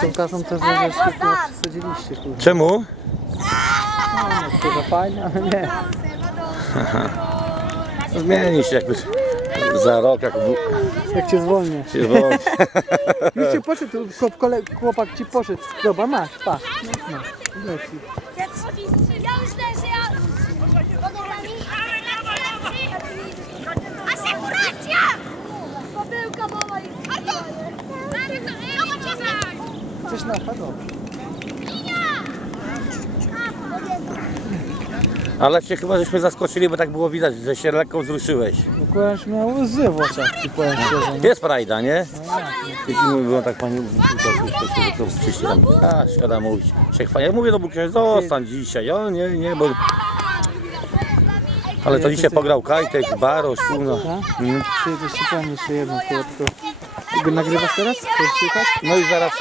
Przepraszam też, kurwa przesadziliście kurwa. Czemu? No, kurwa fajnie, ale nie. Zmieni się jakby za rok, jak bu- Jak cię zwolnię. się zwolni. Już cię poszedł, chłop, kole, chłopak ci poszedł. Dobra, masz, pa. No, no. Leci. Ja myślę, że ja... Asekuracja! Pomyłka mała i... Coś na dobrze. Ale cię chyba żeśmy zaskoczyli, bo tak było widać, że się lekko wzruszyłeś. Akurat już miał łzy w oczach, ci powiem szczerze. nie? Jest frajda, nie? Jeśli mówią tak pani, to przyszli tam, a szkoda mówić. Ja mówię do Bukia, zostań dzisiaj, o nie, nie, bo... Ale to dzisiaj pograł Kajtek, Barosz, kurno. Tak? Mm. Jeszcze jedno, tylko... Nagrywasz teraz? Chcesz słychać? No i zaraz